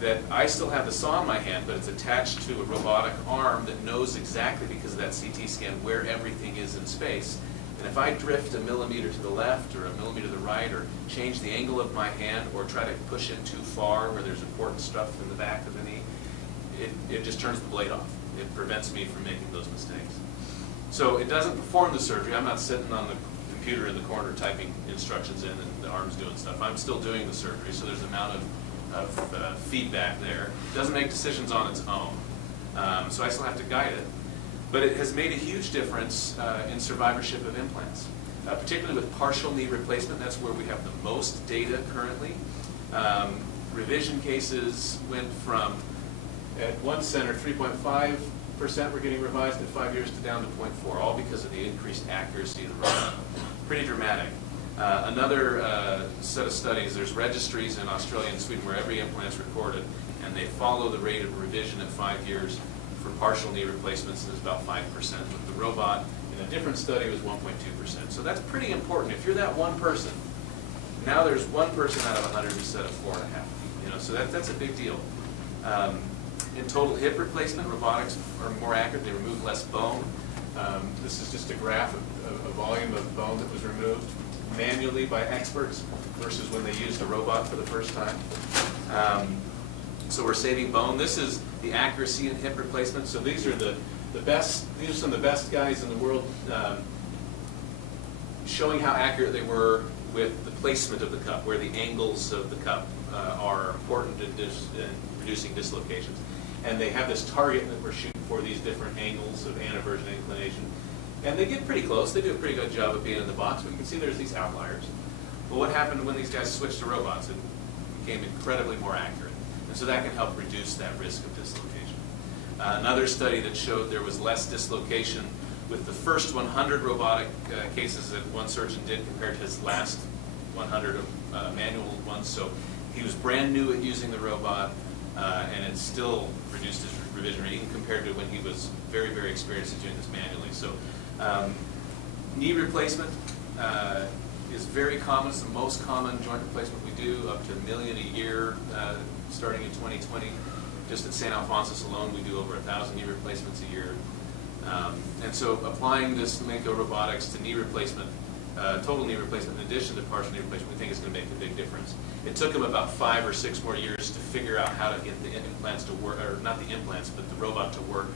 that I still have the saw in my hand, but it's attached to a robotic arm that knows exactly, because of that CT scan, where everything is in space. And if I drift a millimeter to the left or a millimeter to the right, or change the angle of my hand, or try to push in too far where there's important stuff in the back of the knee, it just turns the blade off. It prevents me from making those mistakes. So it doesn't perform the surgery. I'm not sitting on the computer computer in the corner typing instructions in and the arm's doing stuff. I'm still doing the surgery, so there's an amount of feedback there. It doesn't make decisions on its own, so I still have to guide it. But it has made a huge difference in survivorship of implants, particularly with partial knee replacement. That's where we have the most data currently. Revision cases went from, at one center, 3.5% were getting revised in 5 years to down to 0.4, all because of the increased accuracy of the robot. Pretty dramatic. Another set of studies, there's registries in Australia and Sweden where every implant's recorded, and they follow the rate of revision at 5 years for partial knee replacements, and it's about 5%. With the robot, in a different study, it was 1.2%. So that's pretty important. If you're that one person, now there's one person out of 100 instead of 4.5. You know, so that's a big deal. In total hip replacement, robotics are more accurate. They remove less bone. This is just a graph of a volume of bone that was removed manually by experts versus when they used a robot for the first time. So we're saving bone. This is the accuracy in hip replacement. So these are the best. These are some of the best guys in the world, showing how accurate they were with the placement of the cup, where the angles of the cup are important in reducing dislocations. And they have this target that we're shooting for, these different angles of anteversion and inclination. And they get pretty close. They do a pretty good job of being in the box, but you can see there's these outliers. Well, what happened when these guys switched to robots? It became incredibly more accurate. And so that can help reduce that risk of dislocation. Another study that showed there was less dislocation with the first 100 robotic cases that one surgeon did compared to his last 100 manual ones. So he was brand new at using the robot, and it still reduced his revision rate, even compared to when he was very, very experienced at doing this manually. So knee replacement is very common. It's the most common joint replacement we do, up to $1 million a year starting in 2020. Just at St. Alphonsus alone, we do over 1,000 knee replacements a year. And so applying this Mako robotics to knee replacement, total knee replacement in addition to partial knee replacement, we think is going to make a big difference. It took them about 5 or 6 more years to figure out how to get the implants to work, or not the implants, but the robot to work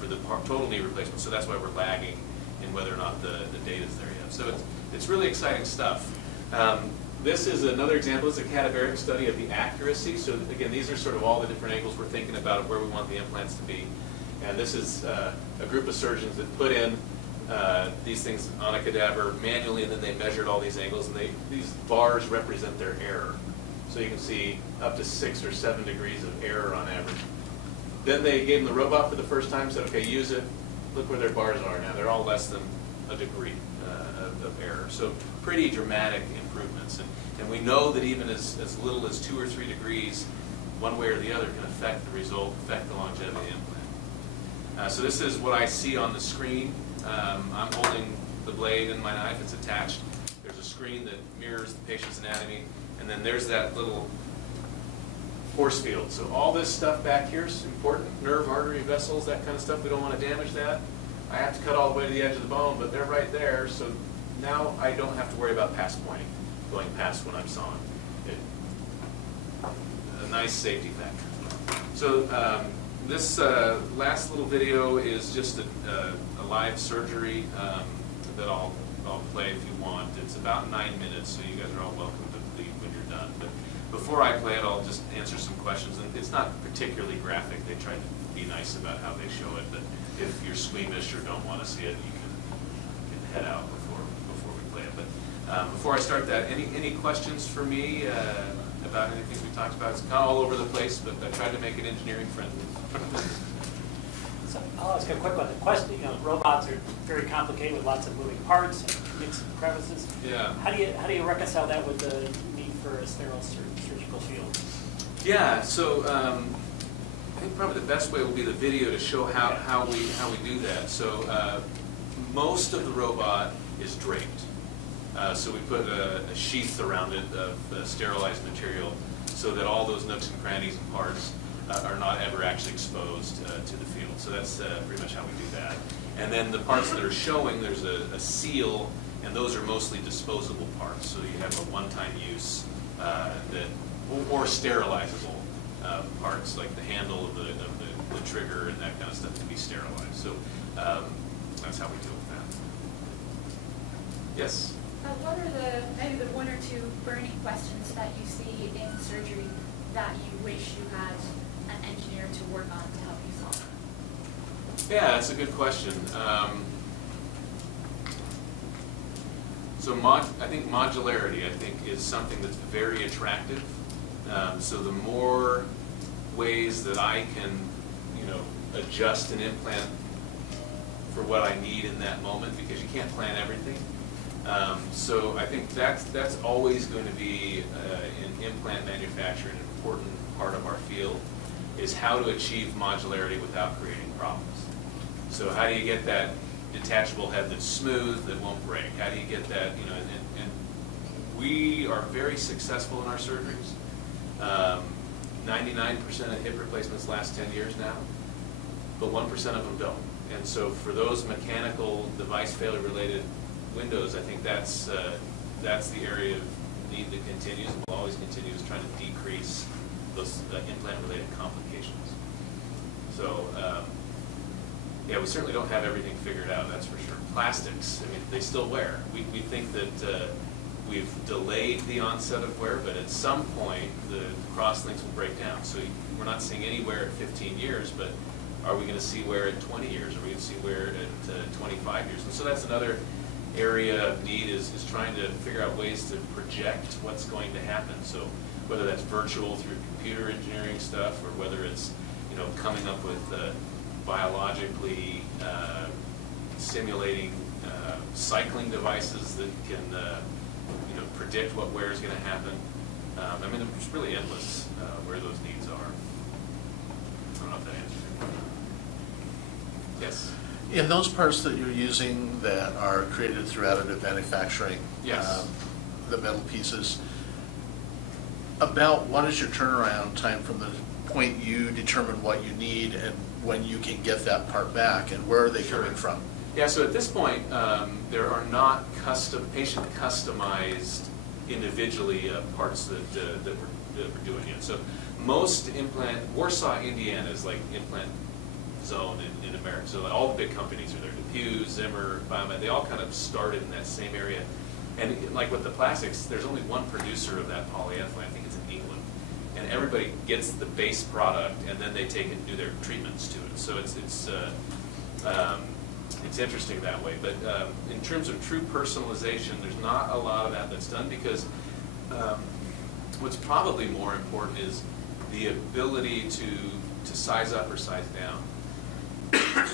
for the total knee replacement. So that's why we're lagging in whether or not the data is there yet. So it's really exciting stuff. This is another example. This is a cadaveric study of the accuracy. So again, these are sort of all the different angles we're thinking about of where we want the implants to be. And this is a group of surgeons that put in these things on a cadaver manually, and then they measured all these angles, and these bars represent their error. So you can see up to 6 or 7 degrees of error on average. Then they gave them the robot for the first time, said, okay, use it. Look where their bars are now. They're all less than a degree of error. So pretty dramatic improvements. And we know that even as little as 2 or 3 degrees, one way or the other, can affect the result, affect the longevity of the implant. So this is what I see on the screen. I'm holding the blade and my knife. It's attached. There's a screen that mirrors the patient's anatomy. And then there's that little force field. So all this stuff back here is important. Nerve, artery, vessels, that kind of stuff. We don't want to damage that. I have to cut all the way to the edge of the bone, but they're right there. So now I don't have to worry about pass pointing, going past when I'm sawing. A nice safety factor. So this last little video is just a live surgery that I'll play if you want. It's about 9 minutes, so you guys are all welcome to leave when you're done. But before I play it, I'll just answer some questions. And it's not particularly graphic. They try to be nice about how they show it. But if you're squeamish or don't want to see it, you can head out before we play it. But before I start that, any questions for me about anything we talked about? It's kind of all over the place, but I tried to make it engineering friendly. So I'll ask a quick one. The question, robots are very complicated with lots of moving parts and mixed crevices. Yeah. How do you reconcile that with the need for a sterile surgical field? Yeah. So I think probably the best way will be the video to show how we do that. So most of the robot is draped. So we put a sheath around it of sterilized material so that all those nooks and crannies and parts are not ever actually exposed to the field. So that's pretty much how we do that. And then the parts that are showing, there's a seal, and those are mostly disposable parts. So you have a one-time use or sterilizable parts, like the handle of the trigger and that kind of stuff, to be sterilized. So that's how we deal with that. Yes? 2 burning questions that you see in surgery that you wish you had an engineer to work on to help you solve? Yeah, that's a good question. I think modularity, is something that's very attractive. So the more ways that I can, adjust an implant for what I need in that moment, because you can't plan everything. So I think that's always going to be in implant manufacturing an important part of our field, is how to achieve modularity without creating problems. So how do you get that detachable head that's smooth, that won't break? How do you get that, and we are very successful in our surgeries. 99% of hip replacements last 10 years now, but 1% of them don't. And so for those mechanical device failure related windows, I think that's the area of need that continues and will always continue, is trying to decrease those implant related complications. So yeah, we certainly don't have everything figured out, that's for sure. Plastics, they still wear. We think that we've delayed the onset of wear, but at some point the crosslinks will break down. So we're not seeing any wear at 15 years, but are we going to see wear at 20 years? Are we going to see wear at 25 years? And so that's another area of need, is trying to figure out ways to project what's going to happen. So whether that's virtual through computer engineering stuff, or whether it's coming up with biologically simulating cycling devices that can predict what wear is going to happen. It's really endless where those needs are. I don't know if that answers your question. Yes. In those parts that you're using that are created through additive manufacturing, yes, the metal pieces, about what is your turnaround time from the point you determine what you need and when you can get that part back, and where are they coming from? Yeah, so at this point, there are not patient customized individually parts that we're doing yet. So most Warsaw, Indiana is like implant zone in America. So all the big companies are there, DePuy, Zimmer, Biomed, they all kind of started in that same area. And like with the plastics, there's only one producer of that polyethylene, I think it's in England. And everybody gets the base product, and then they take it and do their treatments to it. So it's interesting that way. But in terms of true personalization, there's not a lot of that that's done, because what's probably more important is the ability to size up or size down.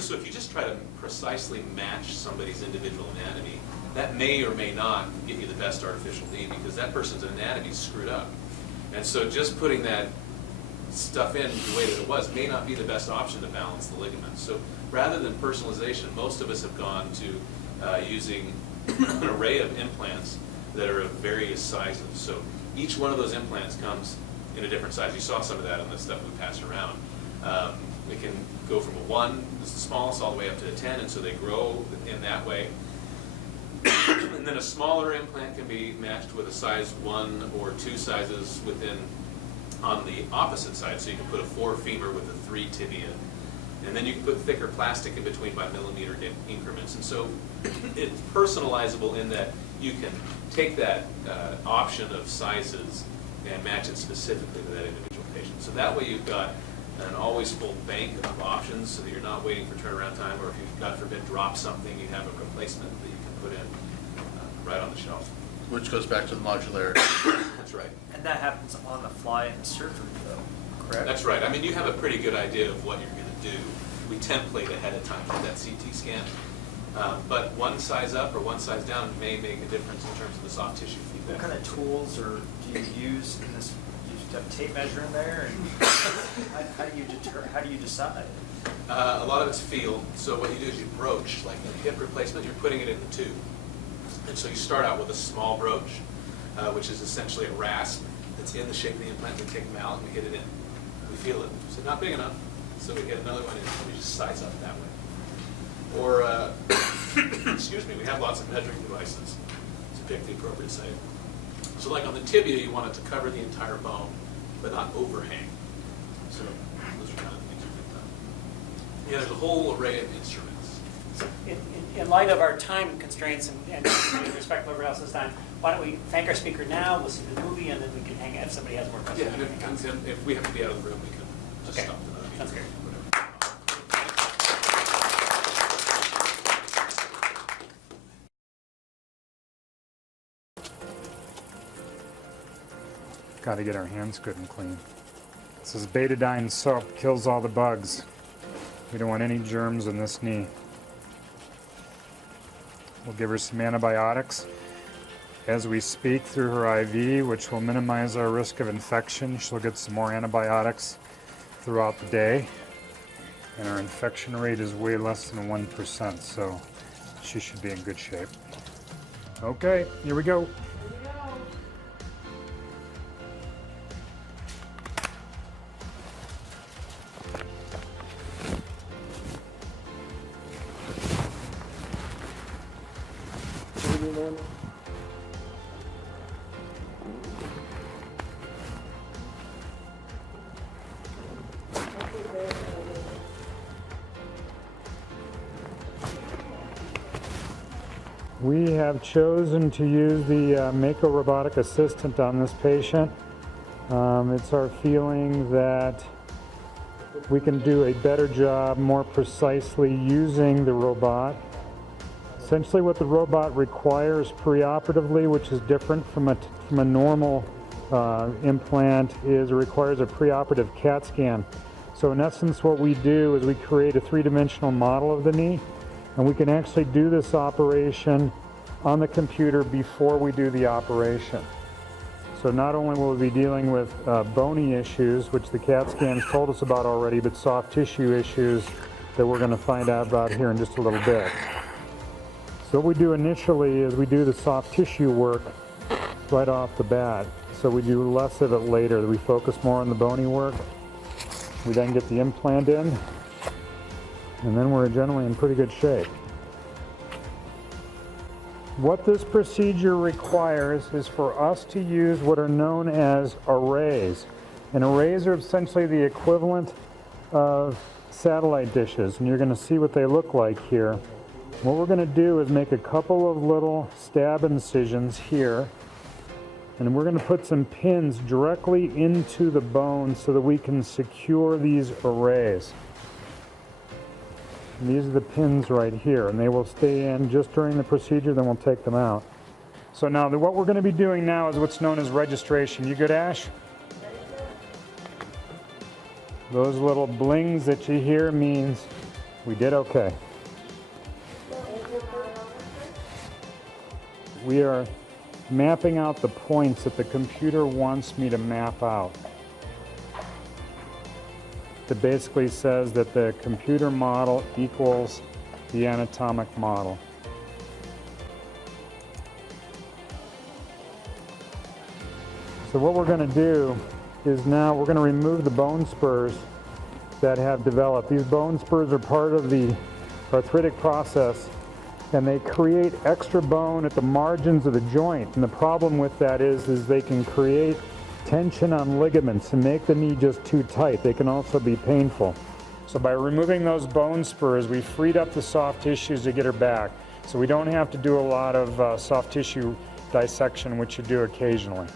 So if you just try to precisely match somebody's individual anatomy, that may or may not get you the best artificial knee, because that person's anatomy is screwed up. And so just putting that stuff in the way that it was may not be the best option to balance the ligaments. So rather than personalization, most of us have gone to using an array of implants that are of various sizes. So each one of those implants comes in a different size. You saw some of that in the stuff we passed around. It can go from a 1, this is the smallest, all the way up to a 10, and so they grow in that way. And then a smaller implant can be matched with a size 1 or 2 sizes on the opposite side. So you can put a 4 femur with a 3 tibia. And then you can put thicker plastic in between by millimeter increments. And so it's personalizable in that you can take that option of sizes and match it specifically to that individual patient. So that way you've got an always full bank of options, so that you're not waiting for turnaround time, or if you, God forbid, drop something, you have a replacement that you can put in right on the shelf. Which goes back to the modularity. That's right. And that happens on the fly in surgery, though, correct? That's right. You have a pretty good idea of what you're going to do. We template ahead of time with that CT scan. But one size up or one size down may make a difference in terms of the soft tissue feedback. What kind of tools do you use in this? Do you have a tape measure in there? And how do you decide? A lot of it's feel. So what you do is you broach, like in a hip replacement, you're putting it in the tube. And so you start out with a small broach, which is essentially a rasp that's in the shape of the implant. We take a mallet and we hit it in. We feel it. So not big enough. So we get another one in and we just size up that way. Or, excuse me, we have lots of measuring devices to pick the appropriate site. So like on the tibia, you want it to cover the entire bone, but not overhang. So those are kind of the things we think about. Yeah, there's a whole array of instruments. In light of our time constraints and respect for everyone else's time, why don't we thank our speaker now, we'll see the movie, and then we can hang out if somebody has more questions. Yeah, and if we have to be out of the room, we can just Okay. stop the movie. Sounds great. Got to get our hands good and clean. This is betadine soap, kills all the bugs. We don't want any germs in this knee. We'll give her some antibiotics as we speak through her IV, which will minimize our risk of infection. She'll get some more antibiotics throughout the day. And our infection rate is way less than 1%, so she should be in good shape. Okay, here we go. We have chosen to use the Mako robotic assistant on this patient. It's our feeling that we can do a better job more precisely using the robot. Essentially what the robot requires preoperatively, which is different from a normal implant, is it requires a preoperative CAT scan. So in essence what we do is we create a three-dimensional model of the knee, and we can actually do this operation on the computer before we do the operation. So not only will we be dealing with bony issues, which the CAT scans told us about already, but soft tissue issues that we're going to find out about here in just a little bit. So what we do initially is we do the soft tissue work right off the bat. So we do less of it later. We focus more on the bony work. We then get the implant in, and then we're generally in pretty good shape. What this procedure requires is for us to use what are known as arrays. And arrays are essentially the equivalent of satellite dishes, and you're going to see what they look like here. What we're going to do is make a couple of little stab incisions here, and we're going to put some pins directly into the bone so that we can secure these arrays. And these are the pins right here, and they will stay in just during the procedure, then we'll take them out. So now what we're going to be doing now is what's known as registration. You good, Ash? Those little blings that you hear means we did okay. We are mapping out the points that the computer wants me to map out. That basically says that the computer model equals the anatomic model. So what we're going to do is now we're going to remove the bone spurs that have developed. These bone spurs are part of the arthritic process, and they create extra bone at the margins of the joint. And the problem with that is they can create tension on ligaments and make the knee just too tight. They can also be painful. So by removing those bone spurs, we freed up the soft tissues to get her back. So we don't have to do a lot of soft tissue dissection, which you do occasionally.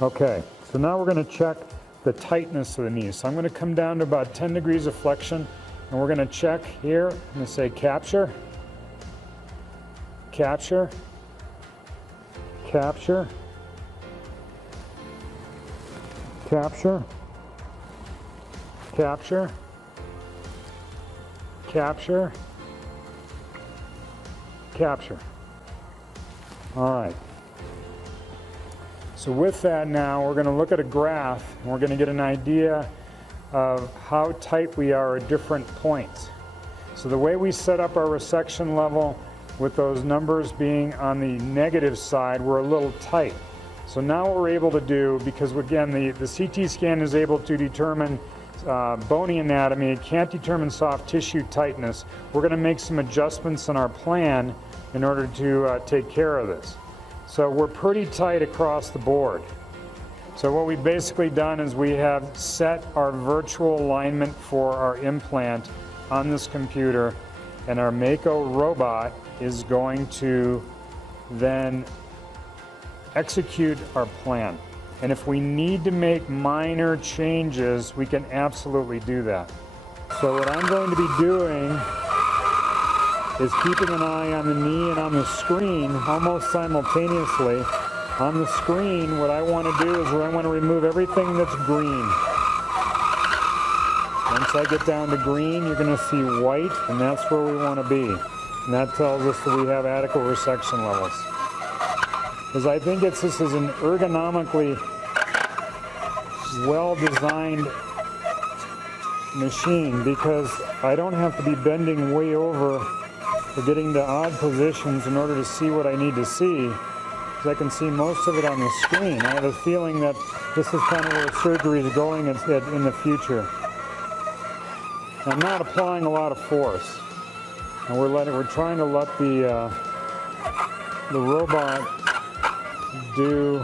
Okay, so now we're going to check the tightness of the knee. So I'm going to come down to about 10 degrees of flexion, and we're going to check here. I'm going to say capture, capture, capture, capture, capture, capture, capture. All right. So with that now, we're going to look at a graph, and we're going to get an idea of how tight we are at different points. So the way we set up our resection level with those numbers being on the negative side, we're a little tight. So now what we're able to do, because again, the CT scan is able to determine bony anatomy, it can't determine soft tissue tightness. We're going to make some adjustments in our plan in order to take care of this. So we're pretty tight across the board. So what we've basically done is we have set our virtual alignment for our implant on this computer, and our Mako robot is going to then execute our plan. And if we need to make minor changes, we can absolutely do that. So what I'm going to be doing is keeping an eye on the knee and on the screen almost simultaneously. On the screen, what I want to do is I want to remove everything that's green. Once I get down to green, you're going to see white, and that's where we want to be. And that tells us that we have adequate resection levels. Because I think this is an ergonomically well-designed machine, because I don't have to be bending way over or getting to odd positions in order to see what I need to see, because I can see most of it on the screen. I have a feeling that this is kind of where surgery is going in the future. I'm not applying a lot of force, and we're trying to let the robot do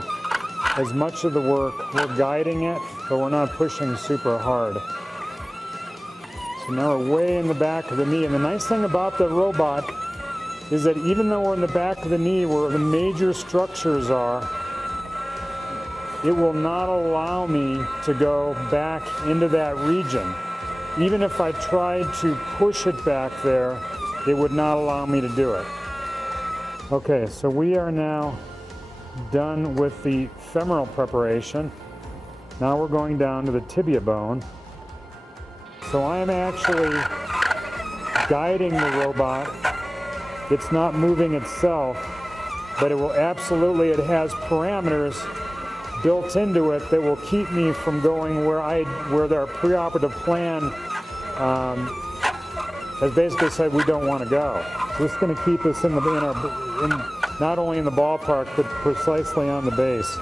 as much of the work. We're guiding it, but we're not pushing super hard. So now we're way in the back of the knee, and the nice thing about the robot is that even though we're in the back of the knee where the major structures are, it will not allow me to go back into that region. Even if I tried to push it back there, it would not allow me to do it. Okay, so we are now done with the femoral preparation. Now we're going down to the tibia bone. So I am actually guiding the robot. It's not moving itself, but it will absolutely, it has parameters built into it that will keep me from going where our preoperative plan has basically said we don't want to go. So this is going to keep us not only in the ballpark, but precisely on the base.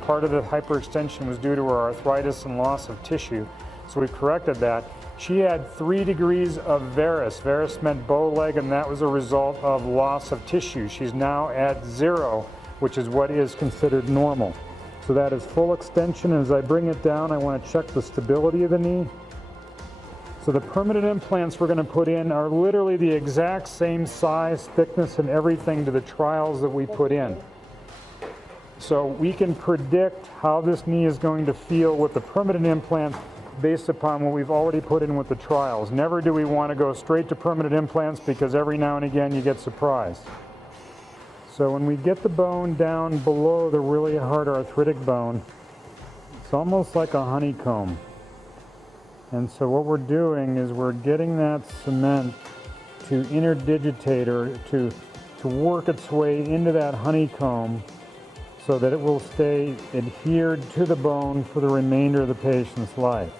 Part of the hyperextension was due to her arthritis and loss of tissue, so we corrected that. She had 3 degrees of varus. Varus meant bow leg, and that was a result of loss of tissue. She's now at 0, which is what is considered normal. So that is full extension. As I bring it down, I want to check the stability of the knee. So the permanent implants we're going to put in are literally the exact same size, thickness, and everything to the trials that we put in. So we can predict how this knee is going to feel with the permanent implants based upon what we've already put in with the trials. Never do we want to go straight to permanent implants, because every now and again you get surprised. So when we get the bone down below the really hard arthritic bone, it's almost like a honeycomb. And so what we're doing is we're getting that cement to interdigitate, or to work its way into that honeycomb, so that it will stay adhered to the bone for the remainder of the patient's life.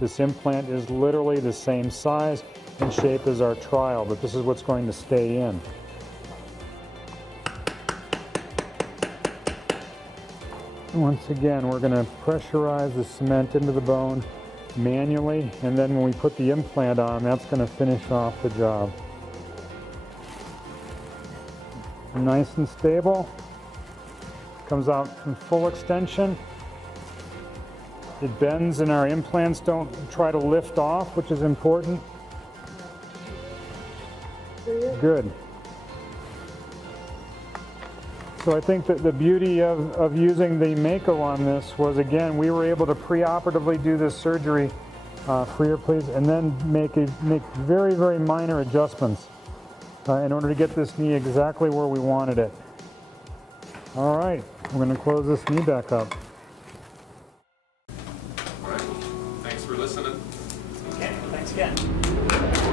This implant is literally the same size and shape as our trial, but this is what's going to stay in. Once again, we're going to pressurize the cement into the bone manually, and then when we put the implant on, that's going to finish off the job. Nice and stable. Comes out in full extension. It bends, and our implants don't try to lift off, which is important. Good. So I think that the beauty of using the Mako on this was, again, we were able to preoperatively do this surgery, freer please, and then make very, very minor adjustments in order to get this knee exactly where we wanted it. All right, we're going to close this knee back up. All right, thanks for listening. Okay, thanks again.